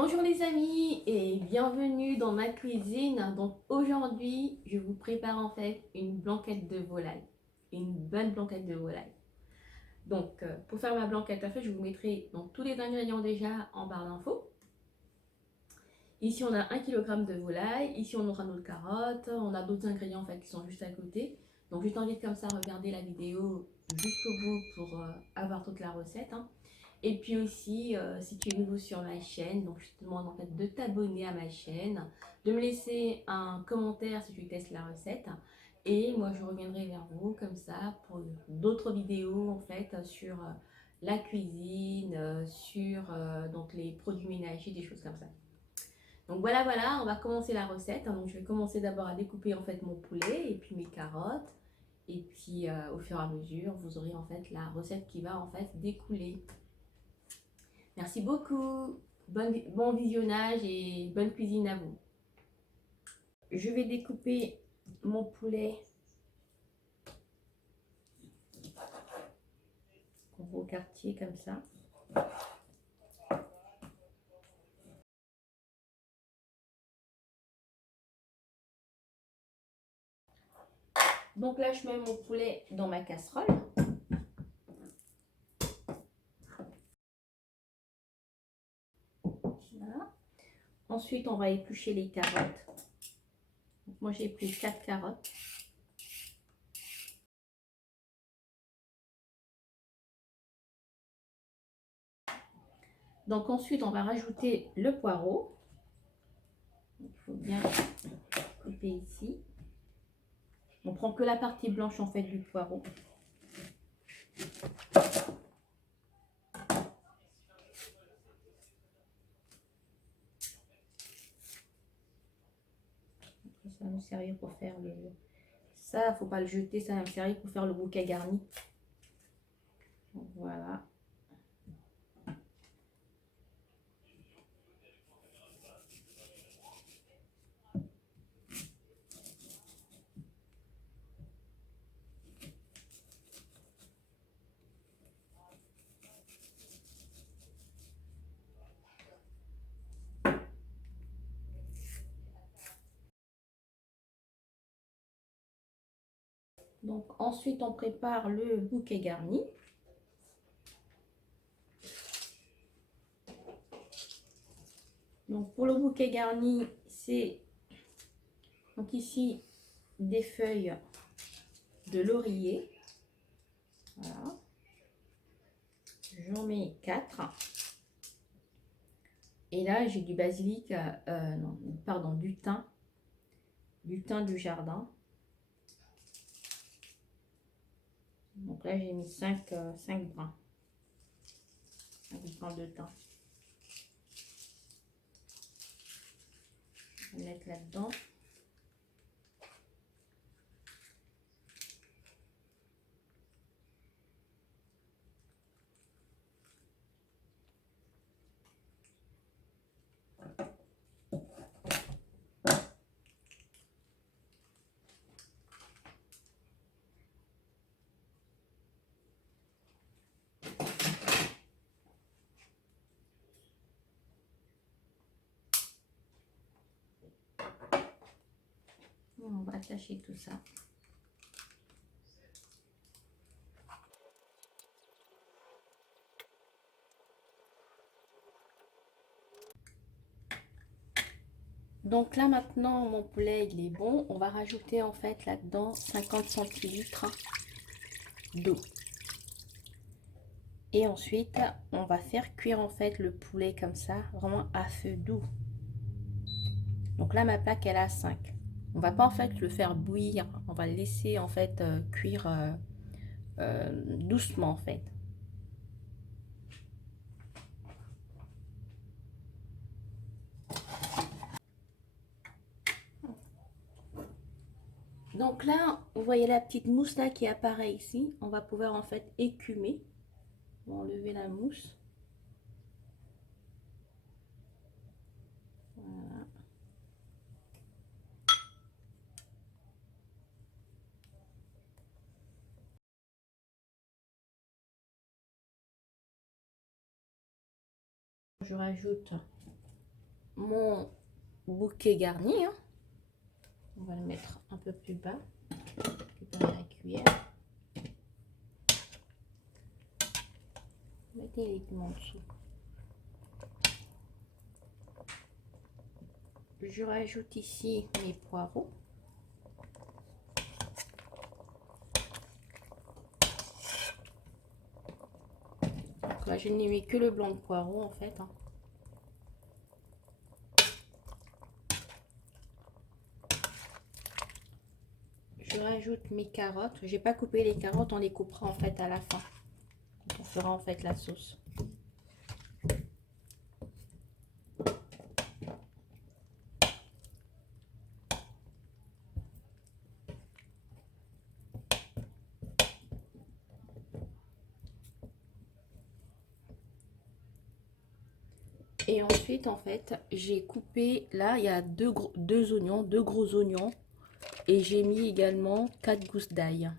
Bonjour les amis et bienvenue dans ma cuisine. Donc aujourd'hui, je vous prépare en fait une blanquette de volaille. Une bonne blanquette de volaille. Donc pour faire ma blanquette, en fait, je vous mettrai donc, tous les ingrédients déjà en barre d'infos. Ici, on a 1 kg de volaille. Ici, on aura nos carottes. On a d'autres ingrédients en fait qui sont juste à côté. Donc je t'invite comme ça à regarder la vidéo jusqu'au bout pour avoir toute la recette, hein. Et puis aussi, si tu es nouveau sur ma chaîne, donc je te demande en fait de t'abonner à ma chaîne, de me laisser un commentaire si tu testes la recette. Et moi, je reviendrai vers vous comme ça pour d'autres vidéos en fait sur la cuisine, sur donc les produits ménagers, des choses comme ça. Donc voilà, on va commencer la recette. Donc je vais commencer d'abord à découper en fait mon poulet et puis mes carottes. Et puis au fur et à mesure, vous aurez en fait la recette qui va en fait découler. Merci beaucoup. Bon visionnage et bonne cuisine à vous. Je vais découper mon poulet en gros quartier comme ça. Donc là, je mets mon poulet dans ma casserole. Voilà. Ensuite, on va éplucher les carottes. Donc, moi, j'ai pris 4 carottes. Donc ensuite, on va rajouter le poireau. Il faut bien couper ici. On prend que la partie blanche en fait du poireau. Ça va nous servir pour faire le... Ça, faut pas le jeter, ça va me servir pour faire le bouquet garni. Donc, voilà. Donc ensuite, on prépare le bouquet garni. Donc pour le bouquet garni, c'est donc ici des feuilles de laurier. Voilà. J'en mets 4. Et là, j'ai du basilic, non, pardon, du thym du jardin. Donc là, j'ai mis 5 brins. 5 brins de thym. Je vais mettre là-dedans. On va attacher tout ça. Donc là maintenant, mon poulet il est bon. On va rajouter en fait là-dedans 50 centilitres d'eau. Et ensuite, on va faire cuire en fait le poulet comme ça, vraiment à feu doux. Donc là, ma plaque elle est à 5. On va pas en fait le faire bouillir, on va le laisser en fait cuire doucement en fait. Donc là, vous voyez la petite mousse là qui apparaît ici. On va pouvoir en fait écumer. On va enlever la mousse. Voilà. Je rajoute mon bouquet garni. Hein. On va le mettre un peu plus bas. Récupérer la cuillère. Mettez les légumes en dessous. Je rajoute ici mes poireaux. Donc là, je n'ai mis que le blanc de poireau en fait. Hein. Je rajoute mes carottes. J'ai pas coupé les carottes, on les coupera en fait à la fin. On fera en fait la sauce. Et ensuite, en fait, j'ai coupé, là, il y a deux oignons, deux gros oignons. Et j'ai mis également 4 gousses d'ail.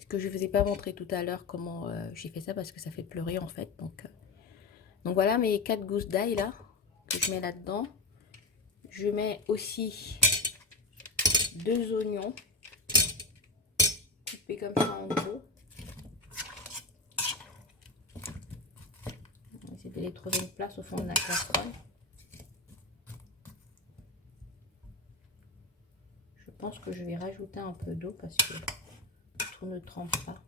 Ce que je ne vous ai pas montré tout à l'heure comment j'ai fait ça parce que ça fait pleurer en fait. Donc voilà mes 4 gousses d'ail là, que je mets là-dedans. Je mets aussi 2 oignons coupés comme ça en gros. On va essayer de les trouver une place au fond de la casserole. Je pense que je vais rajouter un peu d'eau parce que tout ne trempe pas.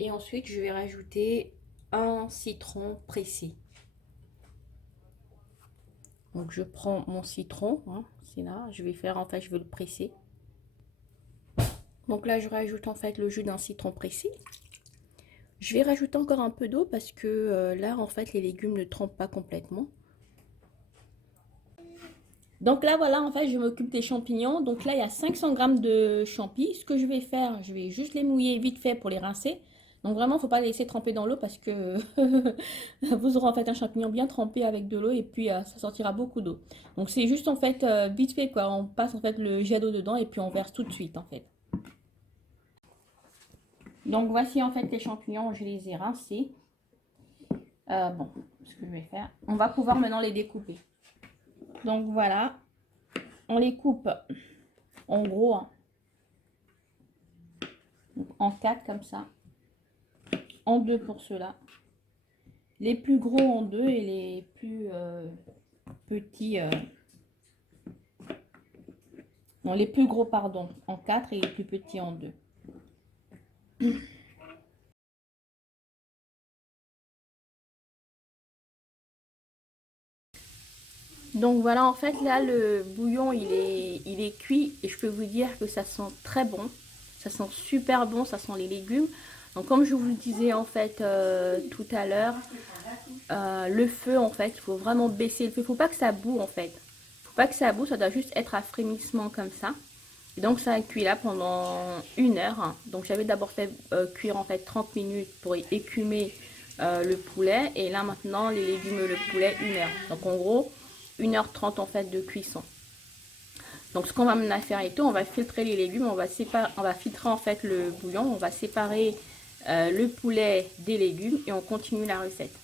Et ensuite, je vais rajouter un citron pressé. Donc, je prends mon citron, hein, c'est là. Je vais faire, en fait, je vais le presser. Donc là, je rajoute en fait le jus d'un citron pressé. Je vais rajouter encore un peu d'eau parce que là, en fait, les légumes ne trempent pas complètement. Donc là, voilà, en fait, je m'occupe des champignons. Donc là, il y a 500 g de champignons. Ce que je vais faire, je vais juste les mouiller vite fait pour les rincer. Donc vraiment, il ne faut pas les laisser tremper dans l'eau parce que vous aurez en fait un champignon bien trempé avec de l'eau et puis ça sortira beaucoup d'eau. Donc c'est juste en fait vite fait quoi. On passe en fait le jet d'eau dedans et puis on verse tout de suite en fait. Donc voici en fait les champignons, je les ai rincés. Bon, ce que je vais faire, on va pouvoir maintenant les découper. Donc voilà, on les coupe en gros hein, en 4 comme ça, en 2 pour ceux-là. Les plus gros en 2 et les plus petits, non les plus gros pardon, en 4 et les plus petits en 2. Donc voilà, en fait là le bouillon il est cuit et je peux vous dire que ça sent très bon, ça sent super bon, ça sent les légumes. Donc comme je vous le disais en fait tout à l'heure, le feu en fait, il faut vraiment baisser le feu, il faut pas que ça boue en fait, faut pas que ça boue, ça doit juste être à frémissement comme ça. Et donc ça a cuit là pendant 1 heure. Donc j'avais d'abord fait cuire en fait 30 minutes pour écumer le poulet et là maintenant les légumes et le poulet 1 heure. Donc en gros 1h30 en fait de cuisson. Donc ce qu'on va maintenant faire et tout, on va filtrer les légumes, on va filtrer en fait le bouillon, on va séparer le poulet des légumes et on continue la recette.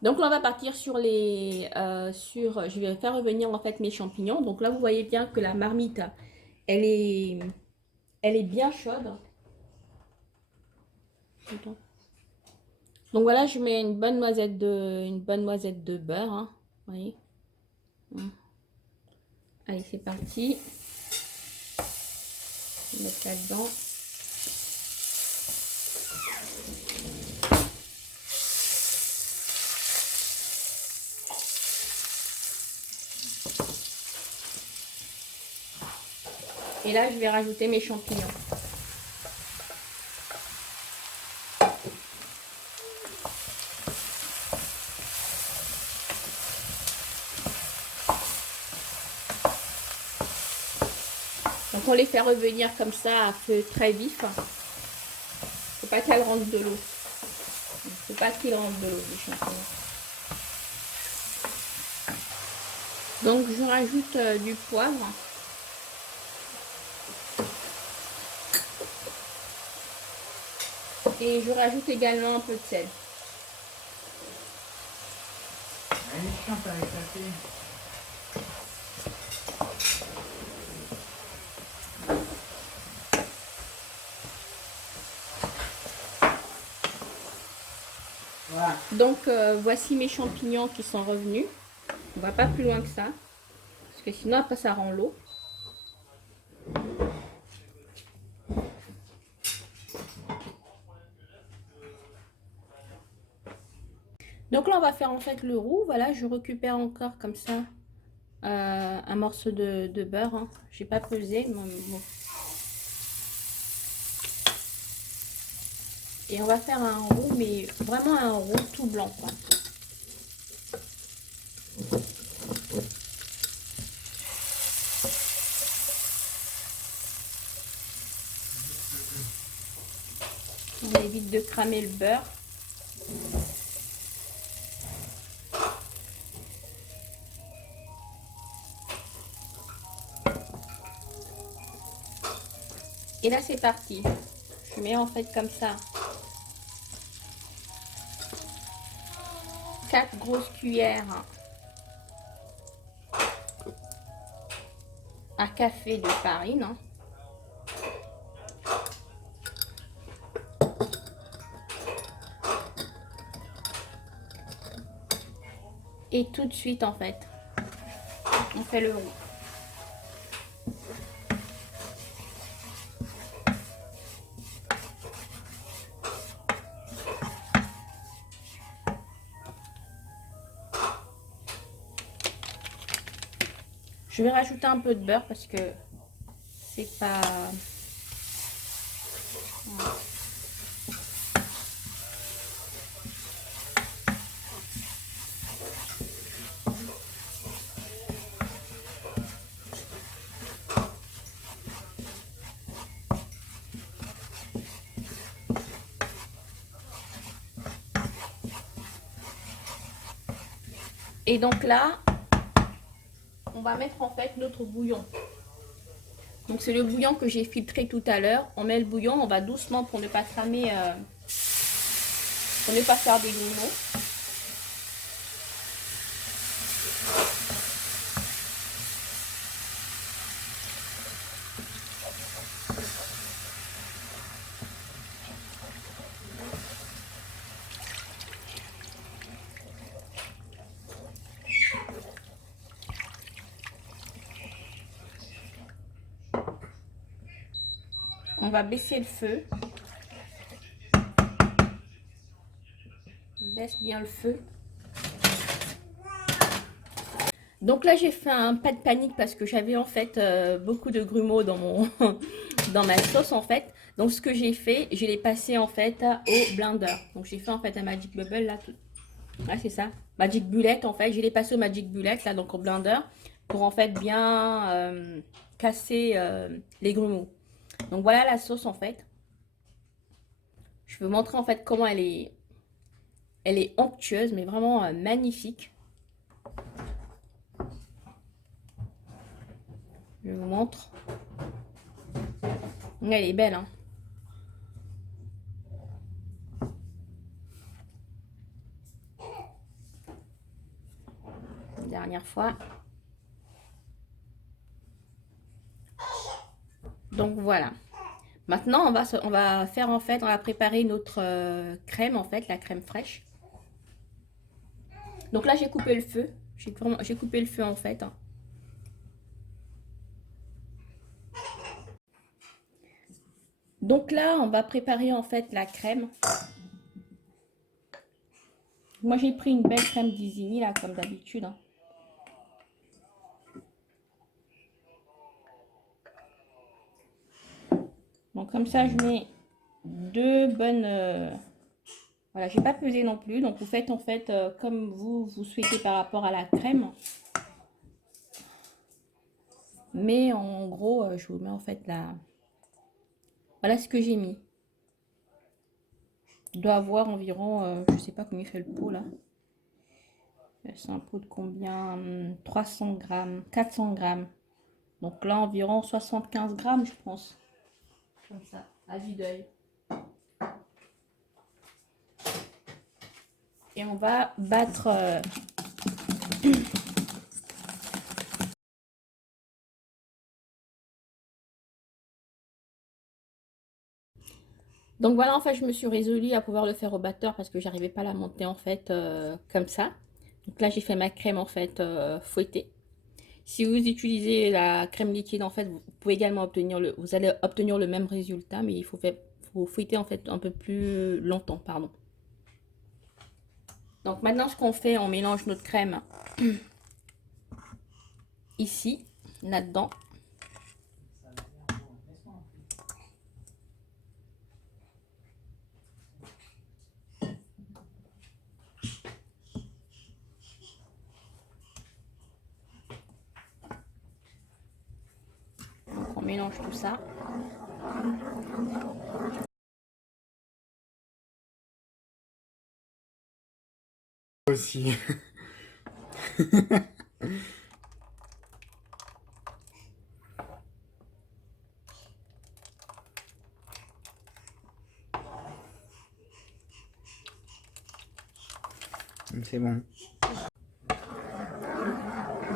Donc là on va partir sur les je vais faire revenir en fait mes champignons. Donc là vous voyez bien que la marmite elle est bien chaude. Donc voilà, je mets une bonne noisette de beurre, hein, vous voyez. Allez, c'est parti. Je vais mettre là-dedans. Et là, je vais rajouter mes champignons. Donc on les fait revenir comme ça à feu très vif. Faut pas qu'elles rentrent de l'eau. Faut pas qu'ils rentrent de l'eau, les champignons. Donc je rajoute du poivre. Et je rajoute également un peu de sel. Voilà. Donc voici mes champignons qui sont revenus. On va pas plus loin que ça. Parce que sinon après ça rend l'eau. Donc là on va faire en fait le roux. Voilà, je récupère encore comme ça un morceau de beurre. Hein. J'ai pas pesé. Bon. Et on va faire un roux, mais vraiment un roux tout blanc, quoi. On évite de cramer le beurre. Et là c'est parti. Je mets en fait comme ça 4 grosses cuillères à café de farine. Et tout de suite en fait, on fait le roux. Je vais rajouter un peu de beurre parce que c'est pas... Et donc là, on va mettre en fait notre bouillon. Donc c'est le bouillon que j'ai filtré tout à l'heure. On met le bouillon, on va doucement pour ne pas cramer, pour ne pas faire des grumeaux. On va baisser le feu. On baisse bien le feu. Donc là, j'ai fait un pas de panique parce que j'avais en fait beaucoup de grumeaux dans mon dans ma sauce en fait. Donc ce que j'ai fait, je l'ai passé en fait au blender. Donc j'ai fait en fait un Magic Bubble là. Ah, c'est ça. Magic Bullet en fait. Je l'ai passé au Magic Bullet là, donc au blender. Pour en fait bien casser les grumeaux. Donc voilà la sauce en fait. Je vais vous montrer en fait comment elle est onctueuse, mais vraiment magnifique. Je vous montre. Elle est belle, hein. Dernière fois. Donc voilà. Maintenant, on va faire en fait, on va préparer notre crème en fait, la crème fraîche. Donc là, j'ai coupé le feu. J'ai coupé le feu en fait. Donc là, on va préparer en fait la crème. Moi, j'ai pris une belle crème d'Isigny là, comme d'habitude. Hein. Donc comme ça, je mets deux bonnes... Voilà, je n'ai pas pesé non plus. Donc vous faites en fait comme vous souhaitez par rapport à la crème. Mais en gros, je vous mets en fait là. Voilà ce que j'ai mis. Il doit avoir environ, je sais pas combien il fait le pot là. C'est un pot de combien? 300 grammes, 400 grammes. Donc là, environ 75 grammes, je pense. Comme ça, à vue d'œil. Et on va battre. Donc voilà, en fait, je me suis résolue à pouvoir le faire au batteur parce que j'arrivais pas à la monter en fait comme ça. Donc là, j'ai fait ma crème en fait fouettée. Si vous utilisez la crème liquide, en fait, vous pouvez également obtenir vous allez obtenir le même résultat, mais faut fouetter en fait un peu plus longtemps, pardon. Donc maintenant, ce qu'on fait, on mélange notre crème ici, là-dedans. Donc on mélange tout ça. Aussi. C'est bon.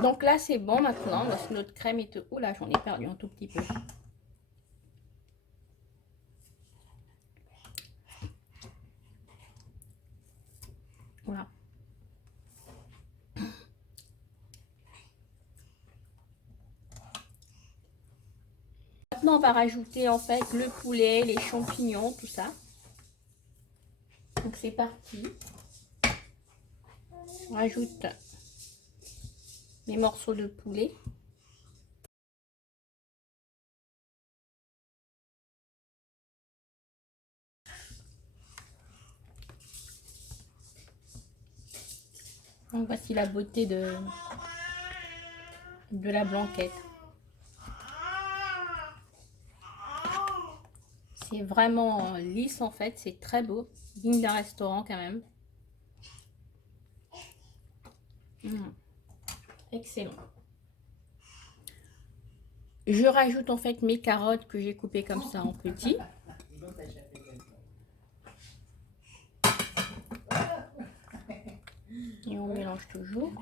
Donc là, c'est bon maintenant. Notre crème est... Oh là, j'en ai perdu un tout petit peu. Voilà. Maintenant, on va rajouter en fait le poulet, les champignons, tout ça. Donc c'est parti. On rajoute les morceaux de poulet. Donc voici la beauté de la blanquette. C'est vraiment lisse en fait, c'est très beau. Digne d'un restaurant quand même. Excellent. Je rajoute en fait mes carottes que j'ai coupées comme ça en petits. Et on mélange toujours.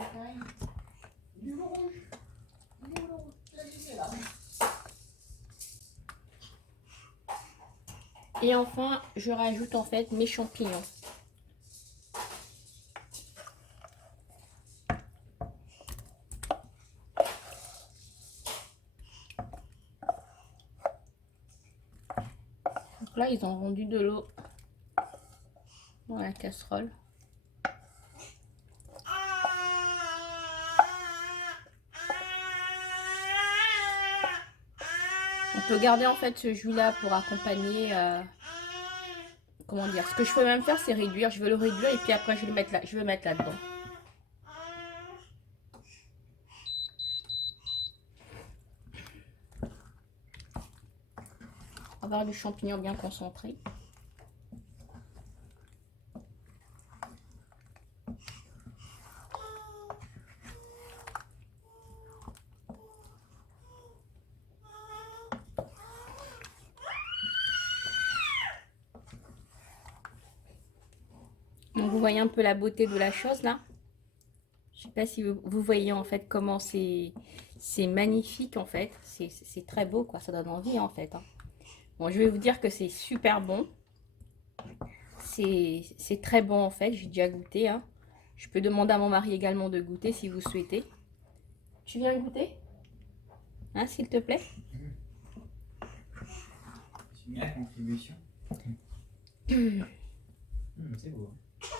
Et enfin, je rajoute en fait mes champignons. Donc là, ils ont rendu de l'eau dans la casserole. On peut garder en fait ce jus là pour accompagner, comment dire, ce que je peux même faire c'est réduire, je veux le réduire et puis après je vais le mettre là, je vais mettre là-dedans. Avoir du champignon bien concentré. Donc vous voyez un peu la beauté de la chose là. Je sais pas si vous voyez en fait comment c'est magnifique en fait. C'est très beau quoi, ça donne envie en fait. Hein. Bon, je vais vous dire que c'est super bon. C'est très bon en fait, j'ai déjà goûté. Hein. Je peux demander à mon mari également de goûter si vous souhaitez. Tu viens goûter? Hein, s'il te plaît? J'ai mis la contribution. C'est beau.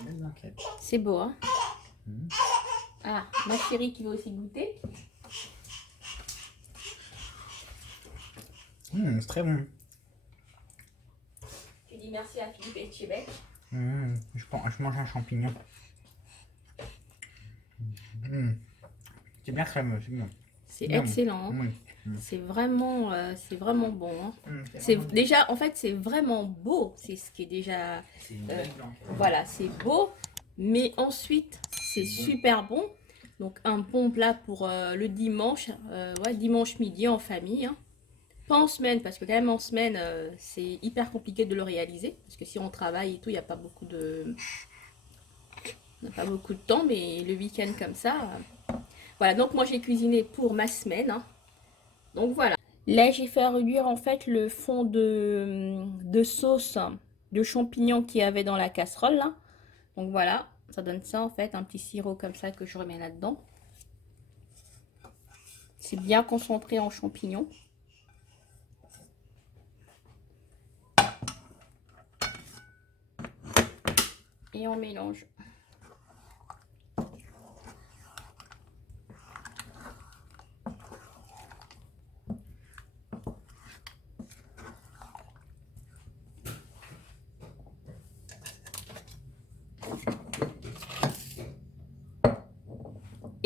Belle blanquette. C'est beau, hein? Ah, ma chérie qui veut aussi goûter. C'est très bon. Tu dis merci à Philippe et Tchébek. Je mange un champignon. C'est bien crémeux, c'est bon. C'est excellent. Hein? Oui. C'est vraiment bon. Hein. C'est vraiment Déjà, en fait, c'est vraiment beau. C'est ce qui est déjà... c'est une belle blanquette. Voilà, c'est beau. Mais ensuite, c'est C'est bon. super bon. Donc, un bon plat pour le dimanche. Ouais, dimanche midi en famille. Hein. Pas en semaine, parce que quand même en semaine, c'est hyper compliqué de le réaliser. Parce que si on travaille et tout, il n'y a pas beaucoup de... on n'a pas beaucoup de temps. Mais le week-end comme ça... Voilà, donc moi j'ai cuisiné pour ma semaine. Hein. Donc voilà. Là, j'ai fait réduire en fait le fond de sauce de champignons qu'il y avait dans la casserole. Là. Donc voilà, ça donne ça en fait, un petit sirop comme ça que je remets là-dedans. C'est bien concentré en champignons. Et on mélange.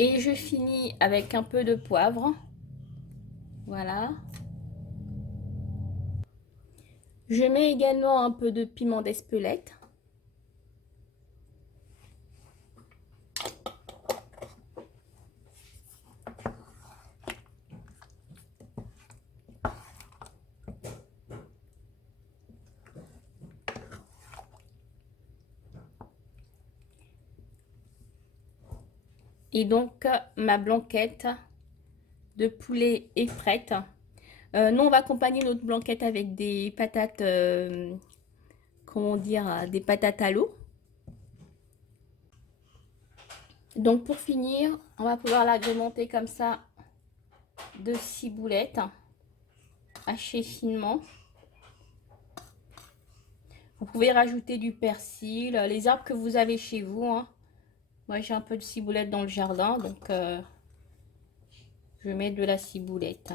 Et je finis avec un peu de poivre. Voilà. Je mets également un peu de piment d'Espelette. Et donc, ma blanquette de poulet est prête. Nous, on va accompagner notre blanquette avec des patates, comment dire, des patates à l'eau. Donc, pour finir, on va pouvoir l'agrémenter comme ça de ciboulettes hachées finement. Vous pouvez rajouter du persil, les herbes que vous avez chez vous. Hein. Moi, j'ai un peu de ciboulette dans le jardin, donc je mets de la ciboulette.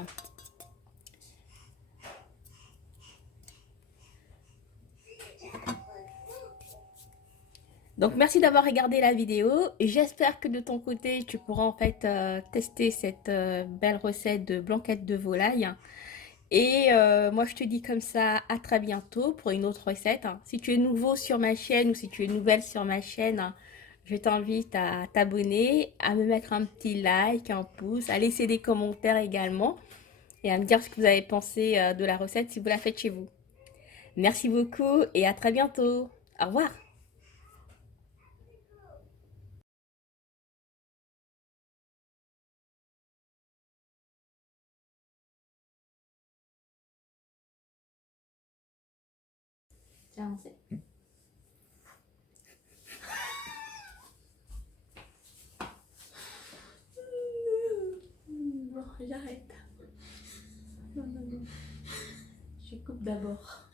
Donc merci d'avoir regardé la vidéo. J'espère que de ton côté, tu pourras en fait tester cette belle recette de blanquette de volaille. Et moi, je te dis comme ça, à très bientôt pour une autre recette. Si tu es nouveau sur ma chaîne ou si tu es nouvelle sur ma chaîne, je t'invite à t'abonner, à me mettre un petit like, un pouce, à laisser des commentaires également et à me dire ce que vous avez pensé de la recette si vous la faites chez vous. Merci beaucoup et à très bientôt. Au revoir. J'ai avancé. Bon, j'arrête. Non, non, non. Je coupe d'abord.